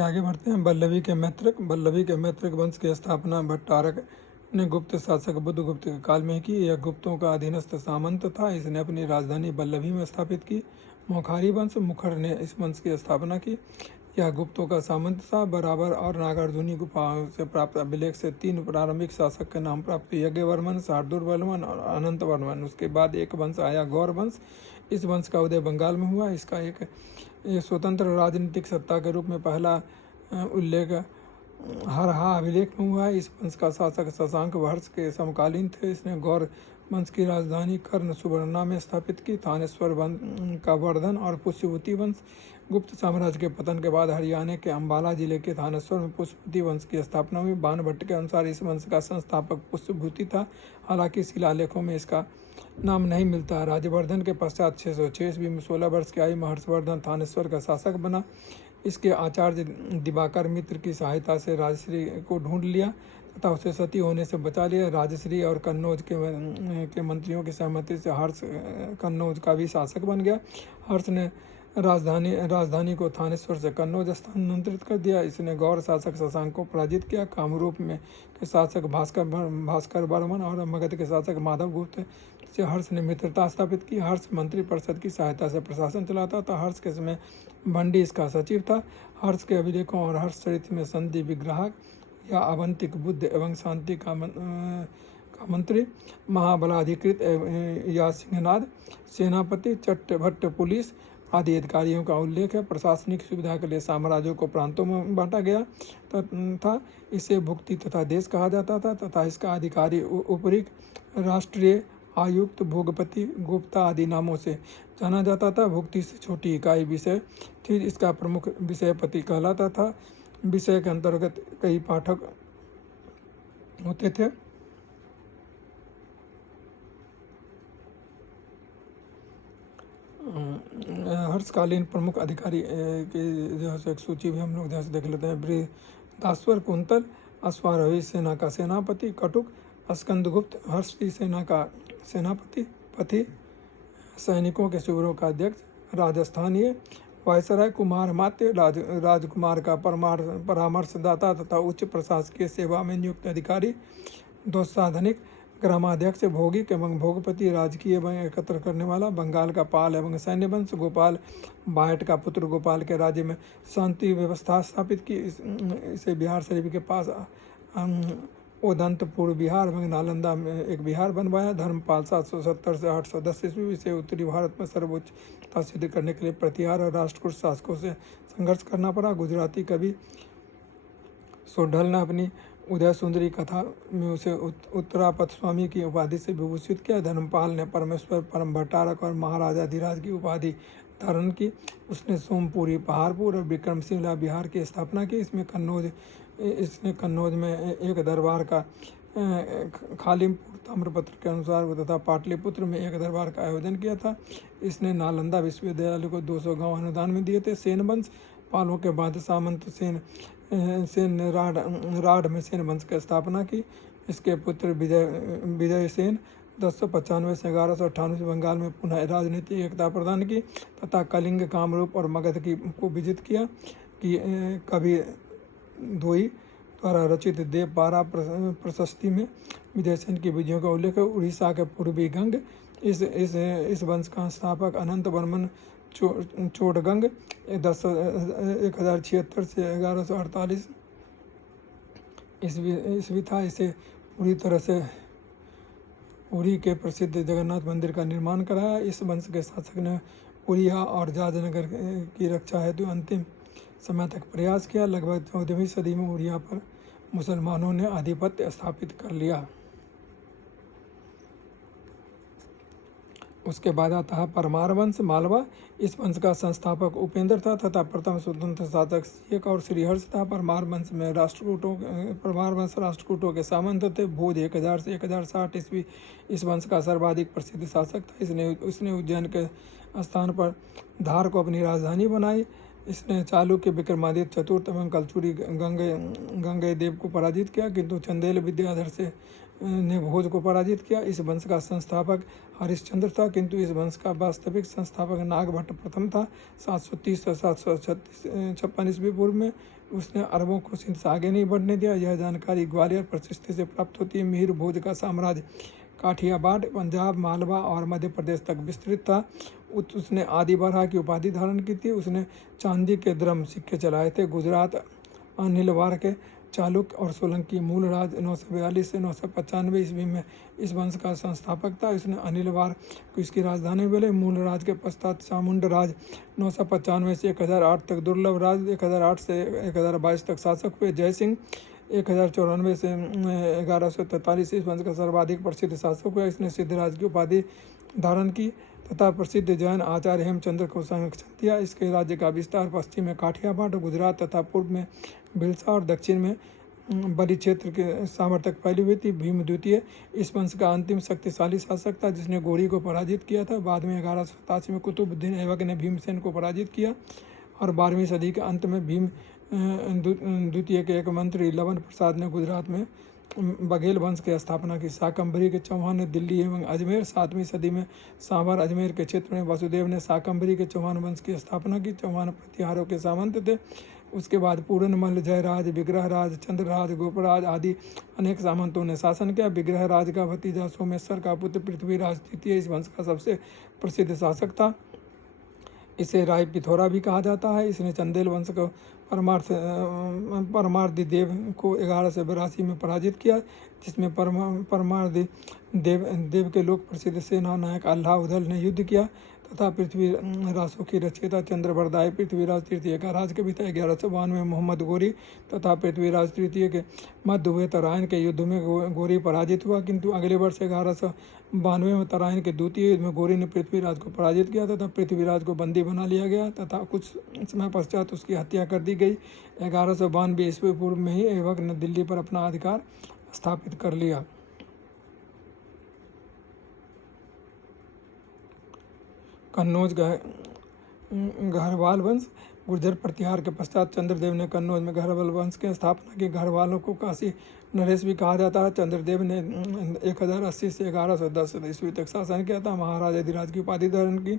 आगे बढ़ते हैं। बल्लभी के मैत्रक वंश की स्थापना भट्टारक ने गुप्त शासक बुद्धगुप्त के काल में की। यह गुप्तों का अधीनस्थ सामंत था। इसने अपनी राजधानी बल्लभी में स्थापित की। मोखारी वंश मुखर ने इस वंश की स्थापना की। यह गुप्तों का सामंत था। बराबर और नागार्जुनी गुफाओं से प्राप्त अभिलेख से 3 प्रारंभिक शासक के नाम प्राप्त हुए: यज्ञवर्मन, शार्दूलवर्मन और अनंतवर्मन। उसके बाद एक वंश आया, गौर वंश। इस वंश का उदय बंगाल में हुआ। इसका एक स्वतंत्र राजनीतिक सत्ता के रूप में पहला उल्लेख हरहा अभिलेख में हुआ है। इस वंश का शासक शशांक वर्ष के समकालीन थे। इसने गौर वंश की राजधानी कर्ण सुवर्णा में स्थापित की। थानेश्वर का वर्धन और पुष्यभूति वंश। गुप्त साम्राज्य के पतन के बाद हरियाणा के अंबाला जिले के थानेश्वर में पुष्यभूति वंश की स्थापना हुई। बाणभट्ट के अनुसार इस वंश का संस्थापक पुष्यभूति था। हालांकि शिलालेखों में इसका नाम नहीं मिलता। राज्यवर्धन के पश्चात 606 ईस्वी में 16 वर्ष की आयु में हर्षवर्धन थानेश्वर का शासक बना। इसके आचार्य दिवाकर मित्र की सहायता से राजश्री को ढूंढ लिया तथा उसे सती होने से बचा लिया। राजश्री और कन्नौज के मंत्रियों की सहमति से हर्ष कन्नौज का भी शासक बन गया। हर्ष ने राजधानी को थानेश्वर से कन्नौज स्थानांतरित कर दिया। इसने गौर शासक शशांक को पराजित किया। कामरूप में के शासक भास्कर वर्मन और मगध के शासक माधव गुप्त से हर्ष ने मित्रता स्थापित की। हर्ष मंत्री परिषद की सहायता से प्रशासन चलाता था। हर्ष के समय बंडी इसका सचिव था। हर्ष के अभिलेखों और हर्ष चरित्र में संधि विग्राहक या अवंतिक बुद्ध एवं शांति का मंत्री, महाबलाधिकृत या सिंहनाद, सेनापति, चट्टभट्ट पुलिस आदि अधिकारियों का उल्लेख है। प्रशासनिक सुविधा के लिए साम्राज्यों को प्रांतों में बांटा गया था। इसे भुक्ति तथा देश कहा जाता था तथा इसका अधिकारी उपरिक्त राष्ट्रीय आयुक्त, भोगपति, गुप्ता आदि नामों से जाना जाता था। भुक्ति से छोटी इकाई विषय थी। इसका प्रमुख विषयपति कहलाता था। विषय के अंतर्गत कई पाठक होते थे। हर्षकालीन प्रमुख अधिकारी की जो है एक सूची भी हम लोग जैसे देख लेते हैं। बृहदाश्वर कुंतल अश्वारोही सेना का सेनापति, कटुक स्कंदगुप्त हर्ष की सेना का सेनापति, पति सैनिकों के शिविरों का अध्यक्ष, राजस्थानीय वायसराय कुमार मात्य राजकुमार का परामर्शदाता तथा उच्च प्रशासकीय सेवा में नियुक्त अधिकारी, दोसाधनिक ग्रामाध्यक्ष, भौगिक एवं भोगपति, राजकीय एवं एकत्र करने वाला, बंगाल का पाल एवं सैन्य वंश, गोपाल बायट का पुत्र गोपाल के राज्य में शांति व्यवस्था स्थापित की। इसे बिहार शरीफ के पास उदंतपुर बिहार एवं नालंदा में एक बिहार बनवाया। धर्मपाल 770 से 810 ईस्वी से उत्तरी भारत में सर्वोच्चता सिद्ध करने के लिए प्रतिहार और राष्ट्रकूट शासकों से संघर्ष करना पड़ा। गुजराती कवि सोढल ने अपनी उदय सुंदरी कथा में उसे उत्तरापथ स्वामी की उपाधि से विभूषित किया। धर्मपाल ने परमेश्वर, परम भट्टारक और महाराजाधिराज की उपाधि धारण की। उसने सोमपुरी, पहाड़पुर और विक्रमशिला बिहार की स्थापना की। इसने कन्नौज में एक दरबार का खालिमपुर ताम्रपत्र के अनुसार तथा पाटलिपुत्र में एक दरबार का आयोजन किया था। इसने नालंदा विश्वविद्यालय को 200 गांव अनुदान में दिए थे। सेन वंश पालों के बाद सामंत सेन ने राढ़ में सेन वंश की स्थापना की। इसके पुत्र विजय सेन 1095 से 1198 से बंगाल में पुनः राजनीतिक एकता प्रदान की तथा कलिंग, कामरूप और मगध को विजित किया। कि कवि धोई द्वारा रचित देव पारा प्रशस्ति में विजयसेन की विजयों का उल्लेख है। उड़ीसा के पूर्वी गंग इस वंश का स्थापक अनंत वर्मन चोड़गंग 1076 से 1148 ईस्वी था। इसे पूरी तरह से पुरी के प्रसिद्ध जगन्नाथ मंदिर का निर्माण कराया। इस वंश के शासक ने उड़िया और जाजनगर की रक्षा हेतु अंतिम समय तक प्रयास किया। लगभग 14वीं सदी में उड़िया पर मुसलमानों ने आधिपत्य स्थापित कर लिया। उसके बाद आता है परमार वंश, मालवा। इस वंश का संस्थापक उपेंद्र था तथा प्रथम स्वतंत्र शासक शेख और श्रीहर्ष था। परमार वंश राष्ट्रकूटों के सामंत थे। भोज 1000 से 1060 ईस्वी इस वंश का सर्वाधिक प्रसिद्ध शासक था। इसने उज्जैन के स्थान पर धार को अपनी राजधानी बनाई। इसने चालुक्य, विक्रमादित्य चतुर्थ एवं कलचुरी गंगे देव को पराजित किया, किंतु चंदेल विद्याधर से ने भोज को पराजित किया। इस वंश का संस्थापक हरिश्चंद्र था, किंतु इस वंश का वास्तविक संस्थापक नागभट्ट प्रथम था। 730 से 756 ईस्वी पूर्व में उसने अरबों को सिंध से आगे नहीं बढ़ने दिया। यह जानकारी ग्वालियर प्रशिस्ती से प्राप्त होती है। मिहिर भोज का साम्राज्य काठियावाड़, पंजाब, मालवा और मध्य प्रदेश तक विस्तृत था। उसने आदि बरहा की उपाधि धारण की थी। उसने चांदी के द्रम सिक्के चलाए थे। गुजरात अनिलवार के चालुक्य और सोलंकी मूल राज 942 से 995 ईस्वी में इस वंश का संस्थापक था। इसने अनिलवार को इसकी राजधानी बोले। मूल राज के पश्चात चामुंड राज 995 से 1008 तक, दुर्लभ राज 1008 से 1022 तक शासक हुए। जय सिंह 1094 से 1143 इस वंश का सर्वाधिक प्रसिद्ध शासक हुआ। इसने सिद्धराज की उपाधि धारण की तथा प्रसिद्ध जैन आचार्य हेमचंद्र को संरक्षण दिया। इसके राज्य का विस्तार पश्चिम में काठियावाड़, गुजरात तथा पूर्व में भिलसा और दक्षिण में बड़ी क्षेत्र के सामर्थ्य तक फैली हुई थी। भीम द्वितीय इस वंश का अंतिम शक्तिशाली शासक था, जिसने गोरी को पराजित किया था। बाद में 1187 में कुतुबुद्दीन ऐबक ने भीमसेन को पराजित किया और 12वीं सदी के अंत में भीम द्वितीय के एक मंत्री लवन प्रसाद ने गुजरात में बघेल वंश की स्थापना की। शाकंभरी के चौहान ने दिल्ली एवं अजमेर, 7वीं सदी में सांभर अजमेर के क्षेत्र में वसुदेव ने शाकंभरी के चौहान वंश की स्थापना की। चौहान प्रतिहारों के सामंत थे। उसके बाद पूरनमल, जयराज, विग्रहराज, चंद्रराज, गोपराज आदि अनेक सामंतों ने शासन किया। विग्रहराज का भतीजा सोमेश्वर का पुत्र पृथ्वीराज तृतीय इस वंश का सबसे प्रसिद्ध शासक था। इसे राय पिथौरा भी कहा जाता है। इसने चंदेल वंश को परमार्दी देव को 1182 में पराजित किया, जिसमें परमार्दी देव के लोक प्रसिद्ध सेना नायक अल्लाउदल ने युद्ध किया तथा पृथ्वीराजों की रचयिता चंद्रवरदाय पृथ्वीराज तृतीय का राज के पिता 1192 में मोहम्मद गोरी तथा पृथ्वीराज तृतीय के मध्य हुए तराइन के युद्ध में गोरी पराजित हुआ, किंतु अगले वर्ष 1192 में तराइन के द्वितीय युद्ध में गोरी ने पृथ्वीराज को पराजित किया तथा पृथ्वीराज को बंदी बना लिया गया तथा कुछ समय पश्चात उसकी हत्या कर दी गई। 1192 ईस्वी पूर्व में ही ऐबक ने दिल्ली पर अपना अधिकार स्थापित कर लिया। कन्नौज गहरवाल वंश। गुर्जर प्रतिहार के पश्चात चंद्रदेव ने कन्नौज में गहरवाल वंश की स्थापना की। गहरवालों को काशी नरेश भी कहा जाता है। चंद्रदेव ने 1080 से 1110 ईस्वी तक शासन किया था। महाराज अधिराज की उपाधि धारण की।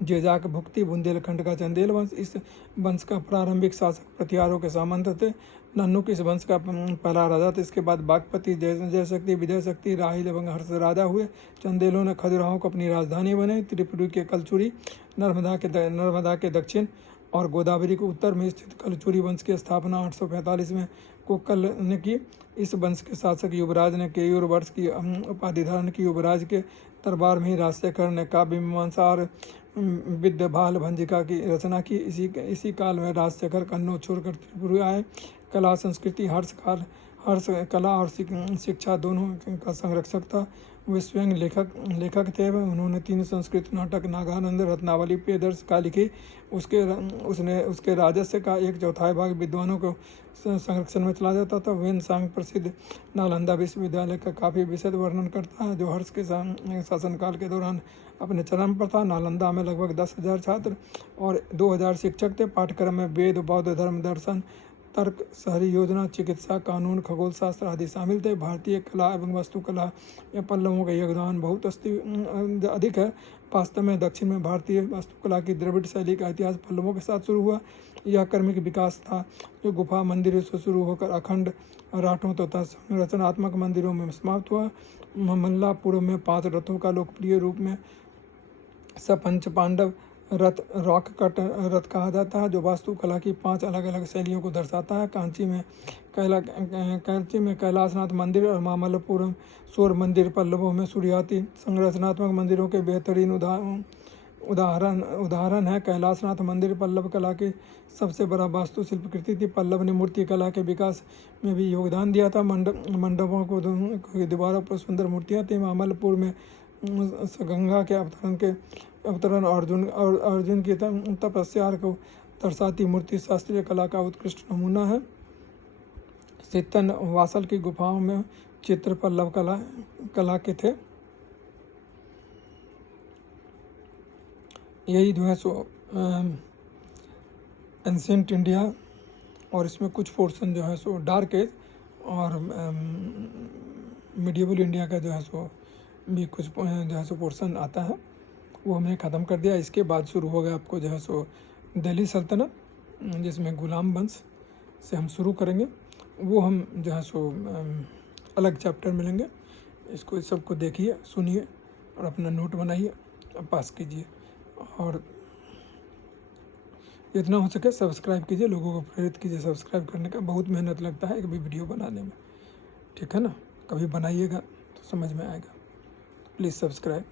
जेजाक भुक्ति बुंदेलखंड का चंदेल वंश। इस वंश का प्रारंभिक शासक प्रतिहारों के सामंत थे। नन्नुक इस वंश का पहला राजा था। इसके बाद बागपति, जयशक्ति, विजय शक्ति, राहिल एवं हर्ष राजा हुए। चंदेलों ने खजुराहो को अपनी राजधानी बनाई। त्रिपुरी के कलचुरी, नर्मदा के दक्षिण और गोदावरी के उत्तर में स्थित कलचुरी वंश की स्थापना 845 में कोक्कल ने की। इस वंश के शासक युवराज ने केयूर वर्ष की उपाधि धारण की। युवराज के दरबार में ही राजशेखर ने काव्य मीमांसा और विद्याभाल भंजिका की रचना की। इसी काल में राजशेखर कन्नौज छोड़कर त्रिपुरा आए। कला संस्कृति, हर्ष कला और शिक्षा दोनों का संरक्षक था। वे स्वयं लेखक थे। उन्होंने 3 संस्कृत नाटक नागानंद, रत्नावली, प्रियदर्श का लिखी। उसके राजस्व का 1/4 भाग विद्वानों को संरक्षण में चला जाता था। वेन सांग प्रसिद्ध नालंदा विश्वविद्यालय का काफ़ी विशद वर्णन करता है, जो हर्ष के शासनकाल के दौरान अपने चरम पर था। नालंदा में लगभग 10,000 छात्र और 2,000 शिक्षक थे। पाठ्यक्रम में वेद, बौद्ध धर्म, दर्शन, तर्क, शहरी योजना, चिकित्सा, कानून, खगोल शास्त्र आदि शामिल थे। भारतीय कला एवं वास्तुकला में पल्लवों का योगदान बहुत अधिक है। वास्तव में दक्षिण में भारतीय वास्तुकला की द्रविड़ शैली का इतिहास पल्लवों के साथ शुरू हुआ। यह क्रमिक विकास था, जो गुफा मंदिरों से शुरू होकर अखंड राठों तथा रचनात्मक मंदिरों में समाप्त हुआ। मल्लापुरम में 5 रथों का लोकप्रिय रूप में सपंच पांडव रथ, रॉक कट रथ कहा जाता है, जो वास्तुकला की 5 अलग अलग शैलियों को दर्शाता है। कांची में कैलाशनाथ मंदिर और मामल्लपुरम सूर्य मंदिर पल्लवों में शुरुआती संरचनात्मक मंदिरों के बेहतरीन उदाहरण है। कैलाशनाथ मंदिर पल्लव कला की सबसे बड़ा वास्तुशिल्प कृति थी। पल्लव ने मूर्ति कला के विकास में भी योगदान दिया था। मंडपों को दीवारों पर सुंदर मूर्तियाँ थी। मामल्लपुर में गंगा के अवतरण अर्जुन की तपस्या को दर्शाती मूर्ति शास्त्रीय कला का उत्कृष्ट नमूना है। सित्तन वासल की गुफाओं में चित्र पल्लव कला के थे। यही जो है सो एंशियंट इंडिया, और इसमें कुछ पोर्शन जो है सो डार्क एज और मिडिएवल इंडिया का जो है सो भी कुछ जो है सो पोर्शन आता है, वो हमने ख़त्म कर दिया। इसके बाद शुरू हो गया आपको जो है सो दिल्ली सल्तनत, जिसमें गुलाम वंश से हम शुरू करेंगे। वो हम जो है सो अलग चैप्टर मिलेंगे। इसको सबको देखिए, सुनिए और अपना नोट बनाइए, पास कीजिए। और जितना हो सके सब्सक्राइब कीजिए, लोगों को प्रेरित कीजिए सब्सक्राइब करने का। बहुत मेहनत लगता है कभी वीडियो बनाने में, ठीक है ना। कभी बनाइएगा तो समझ में आएगा। Please subscribe.